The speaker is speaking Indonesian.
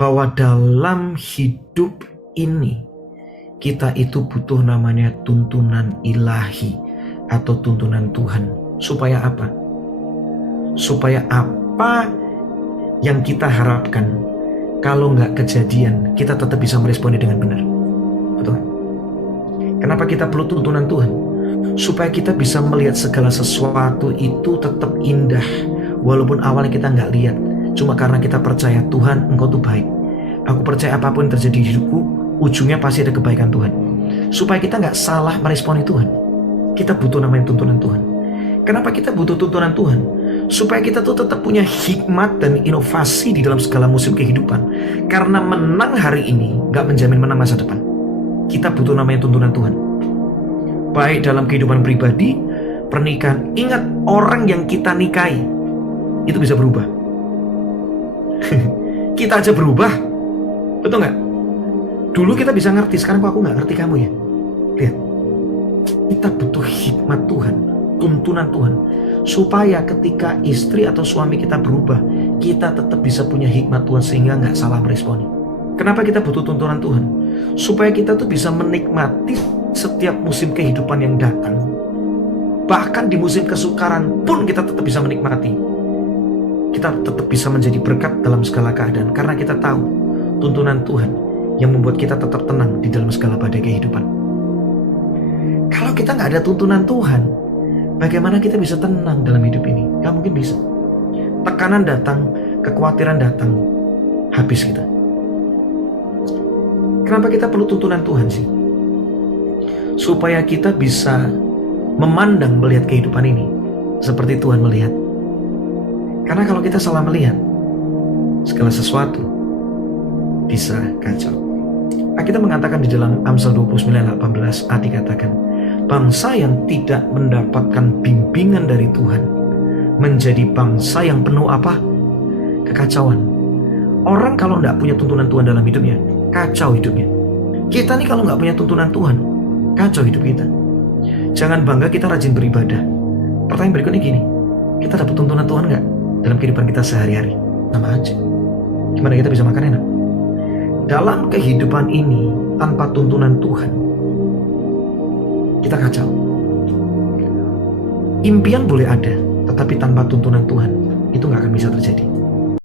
bahwa dalam hidup ini kita itu butuh namanya tuntunan ilahi atau tuntunan Tuhan. Supaya apa? Supaya apa yang kita harapkan, kalau nggak kejadian, kita tetap bisa meresponi dengan benar. Betul? Kenapa kita perlu tuntunan Tuhan? Supaya kita bisa melihat segala sesuatu itu tetap indah, walaupun awalnya kita nggak lihat. Cuma karena kita percaya Tuhan, Engkau tuh baik. Aku percaya apapun yang terjadi di hidupku, ujungnya pasti ada kebaikan Tuhan. Supaya kita nggak salah meresponi Tuhan, kita butuh namanya tuntunan Tuhan. Kenapa kita butuh tuntunan Tuhan? Supaya kita tuh tetap punya hikmat dan inovasi di dalam segala musim kehidupan. Karena menang hari ini nggak menjamin menang masa depan. Kita butuh namanya tuntunan Tuhan. Baik dalam kehidupan pribadi, pernikahan. Ingat, orang yang kita nikahi itu bisa berubah. Kita aja berubah. Betul nggak? Dulu kita bisa ngerti, sekarang kok aku nggak ngerti kamu ya? Lihat, kita butuh hikmat Tuhan, tuntunan Tuhan, supaya ketika istri atau suami kita berubah, kita tetap bisa punya hikmat Tuhan sehingga nggak salah meresponi. Kenapa kita butuh tuntunan Tuhan? Supaya kita tuh bisa menikmati setiap musim kehidupan yang datang. Bahkan di musim kesukaran pun kita tetap bisa menikmati. Kita tetap bisa menjadi berkat dalam segala keadaan, karena kita tahu tuntunan Tuhan yang membuat kita tetap tenang di dalam segala badai kehidupan. Kalau kita nggak ada tuntunan Tuhan, bagaimana kita bisa tenang dalam hidup ini? Gak mungkin bisa. Tekanan datang, kekhawatiran datang, habis kita. Kenapa kita perlu tuntunan Tuhan sih? Supaya kita bisa memandang, melihat kehidupan ini seperti Tuhan melihat. Karena kalau kita salah melihat, segala sesuatu bisa kacau. Kita mengatakan di dalam Amsal 29:18a dikatakan, bangsa yang tidak mendapatkan bimbingan dari Tuhan menjadi bangsa yang penuh apa? Kekacauan. Orang kalau nggak punya tuntunan Tuhan dalam hidupnya, kacau hidupnya. Kita nih kalau nggak punya tuntunan Tuhan, kacau hidup kita. Jangan bangga kita rajin beribadah. Pertanyaan berikutnya gini, kita dapat tuntunan Tuhan nggak dalam kehidupan kita sehari-hari? Sama aja. Gimana kita bisa makan enak? Dalam kehidupan ini, tanpa tuntunan Tuhan, kita kacau. Impian boleh ada, tetapi tanpa tuntunan Tuhan, itu nggak akan bisa terjadi.